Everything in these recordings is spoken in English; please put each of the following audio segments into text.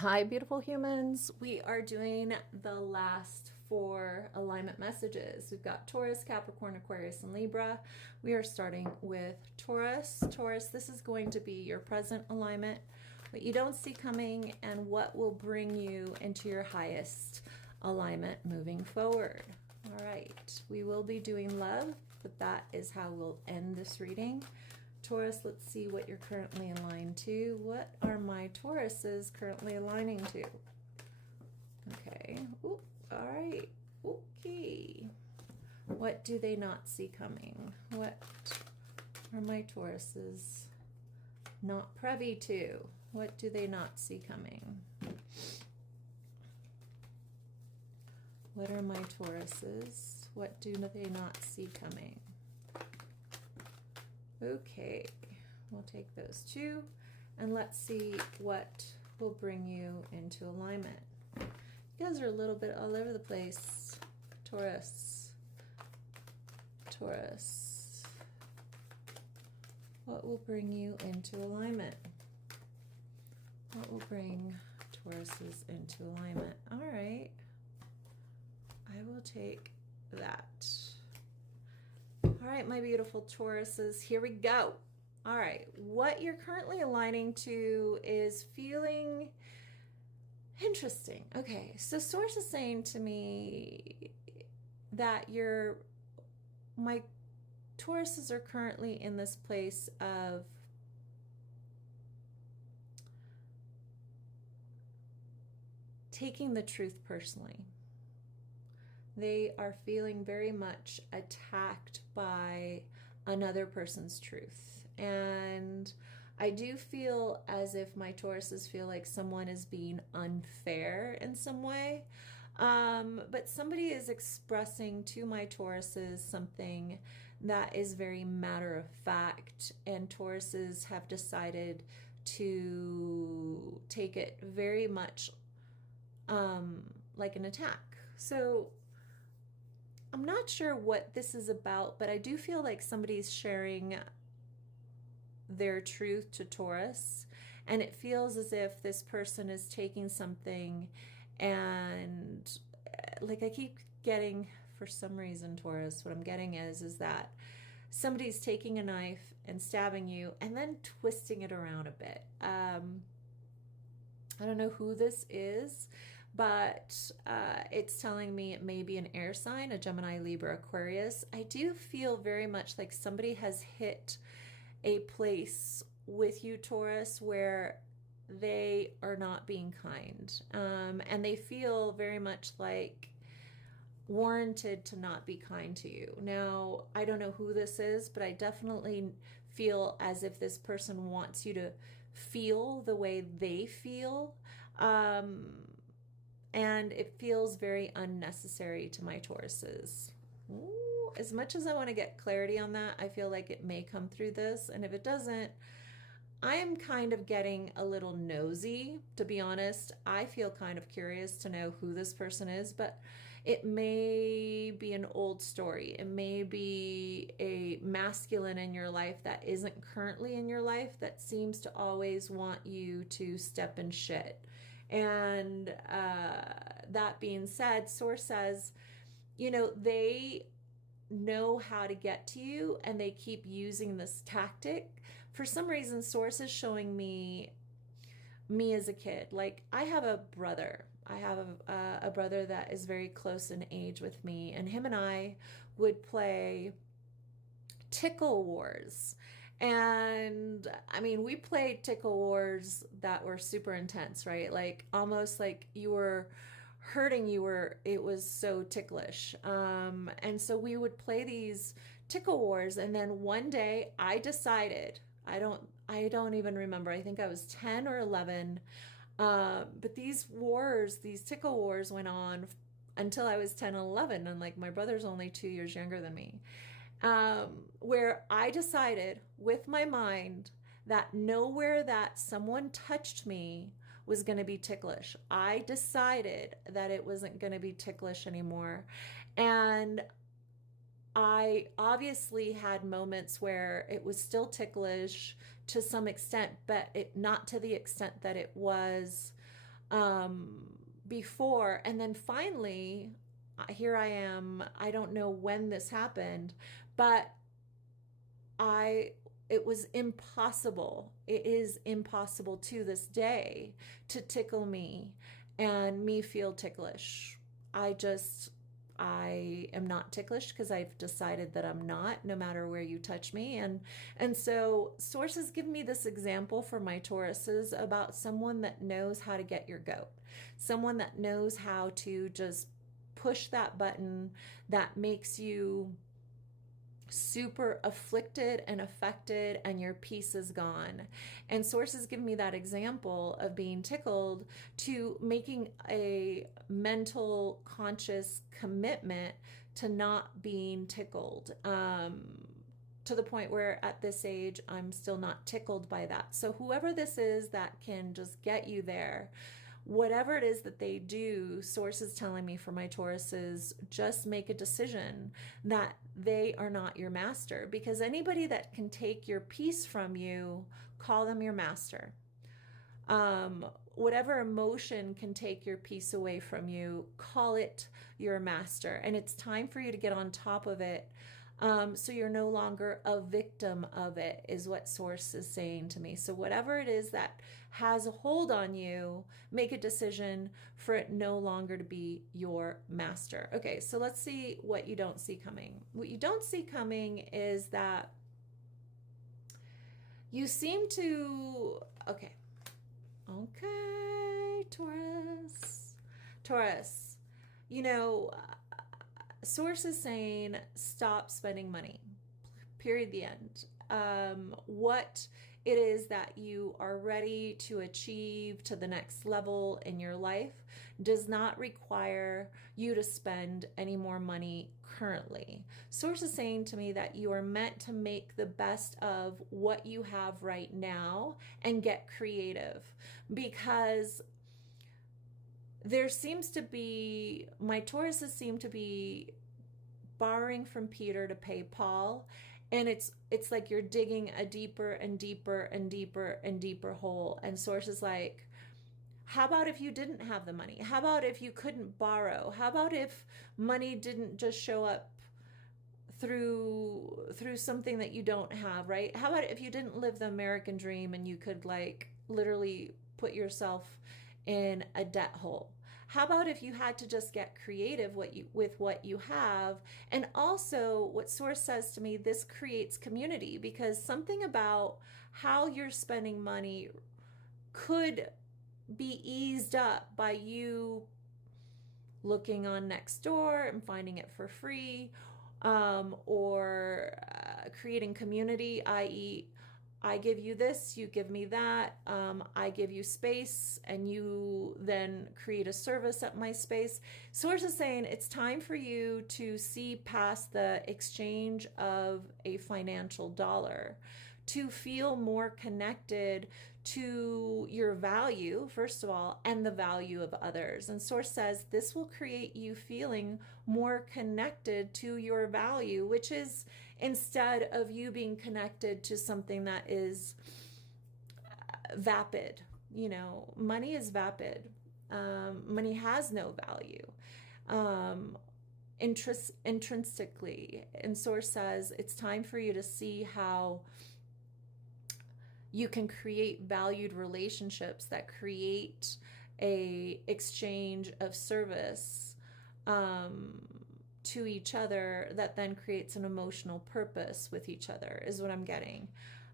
Hi, beautiful humans. We are doing the last four alignment messages. We've got Taurus, Capricorn, Aquarius, and Libra. We are starting with Taurus. Taurus, this is going to be your present alignment, what you don't see coming, and what will bring you into your highest alignment moving forward. All right, we will be doing love, but that is how we'll end this reading. Taurus, let's see what you're currently aligned to. What are my Tauruses currently aligning to? Okay. Ooh, all right. Okay. What do they not see coming? What are my Tauruses not privy to? What do they not see coming? What are my Tauruses? What do they not see coming? Okay, we'll take those two and let's see what will bring you into alignment. You guys are a little bit all over the place. Taurus. Taurus. What will bring you into alignment? What will bring Tauruses into alignment? All right. I will take that. All right, my beautiful Tauruses, here we go. All right, what you're currently aligning to is feeling interesting. Okay, so Source is saying to me that my Tauruses are currently in this place of taking the truth personally. They are feeling very much attacked by another person's truth. And I do feel as if my Tauruses feel like someone is being unfair in some way. But somebody is expressing to my Tauruses something that is very matter of fact. And Tauruses have decided to take it very much like an attack. So I'm not sure what this is about, but I do feel like somebody's sharing their truth to Taurus, and it feels as if this person is taking something and like I keep getting, for some reason, Taurus, what I'm getting is that somebody's taking a knife and stabbing you and then twisting it around a bit. I don't know who this is, but it's telling me it may be an air sign, a Gemini, Libra, Aquarius. I do feel very much like somebody has hit a place with you, Taurus, where they are not being kind. And they feel very much like warranted to not be kind to you. Now, I don't know who this is, but I definitely feel as if this person wants you to feel the way they feel. And it feels very unnecessary to my Tauruses. Ooh, as much as I want to get clarity on that, I feel like it may come through this. And if it doesn't, I am kind of getting a little nosy, to be honest. I feel kind of curious to know who this person is, but it may be an old story. It may be a masculine in your life that isn't currently in your life that seems to always want you to step in shit. And that being said, Source says, they know how to get to you and they keep using this tactic. For some reason, Source is showing me as a kid. Like, I have a brother. I have a brother that is very close in age with me, and him and I would play Tickle Wars. And I mean, we played Tickle Wars that were super intense, right? Like almost like you were hurting, it was so ticklish. And so we would play these Tickle Wars. And then one day I decided, I don't even remember. I think I was 10 or 11. But these Tickle Wars went on until I was 10 and 11. And like my brother's only 2 years younger than me. Where I decided with my mind that nowhere that someone touched me was going to be ticklish. I decided that it wasn't going to be ticklish anymore. And I obviously had moments where it was still ticklish to some extent, but not to the extent that it was um, before. And then finally, here I am. I don't know when this happened, but I it was impossible. It is impossible to this day to tickle me and me feel ticklish. I am not ticklish because I've decided that I'm not, no matter where you touch me. And so sources give me this example for my Tauruses about someone that knows how to get your goat, someone that knows how to just push that button that makes you super afflicted and affected and your peace is gone. And sources give me that example of being tickled to making a mental conscious commitment to not being tickled, to the point where at this age I'm still not tickled by that. So whoever this is that can just get you there, whatever it is that they do, source is telling me for my Tauruses, just make a decision that they are not your master. Because anybody that can take your peace from you, call them your master. Whatever emotion can take your peace away from you, call it your master. And it's time for you to get on top of it. So you're no longer a victim of it, is what source is saying to me. So whatever it is that has a hold on you, make a decision for it no longer to be your master. Okay, so let's see what you don't see coming. What you don't see coming is that you seem to, okay, Taurus, you know, source is saying stop spending money, period, the end. What it is that you are ready to achieve to the next level in your life does not require you to spend any more money currently. Source is saying to me that you are meant to make the best of what you have right now and get creative, because there seems to be, my Tauruses seem to be borrowing from Peter to pay Paul, and it's like you're digging a deeper and deeper and deeper and deeper hole. And source is like, how about if you didn't have the money? How about if you couldn't borrow? How about if money didn't just show up through something that you don't have, right? How about if you didn't live the American dream and you could like literally put yourself in a debt hole? How about if you had to just get creative with what you have? And also, what source says to me, this creates community, because something about how you're spending money could be eased up by you looking on Nextdoor and finding it for free, or creating community, i.e., I give you this, you give me that, I give you space, and you then create a service at my space. Source is saying it's time for you to see past the exchange of a financial dollar, to feel more connected to your value, first of all, and the value of others. And source says this will create you feeling more connected to your value, which is, instead of you being connected to something that is vapid. You know, money is vapid. Money has no value intrinsically. And source says it's time for you to see how you can create valued relationships that create a exchange of service to each other that then creates an emotional purpose with each other, is what I'm getting.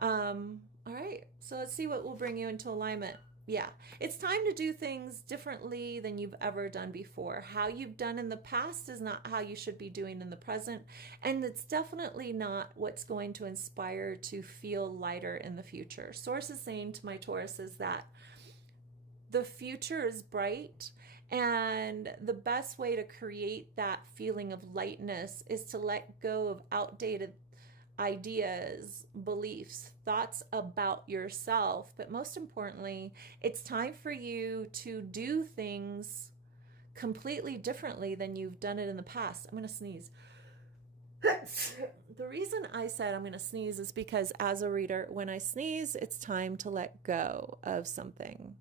All right, so let's see what will bring you into alignment. Yeah, it's time to do things differently than you've ever done before. How you've done in the past is not how you should be doing in the present, and it's definitely not what's going to inspire to feel lighter in the future. Source is saying to my Tauruses that the future is bright, and the best way to create that feeling of lightness is to let go of outdated ideas, beliefs, thoughts about yourself. But most importantly, it's time for you to do things completely differently than you've done it in the past. I'm going to sneeze. The reason I said I'm going to sneeze is because as a reader, when I sneeze, it's time to let go of something.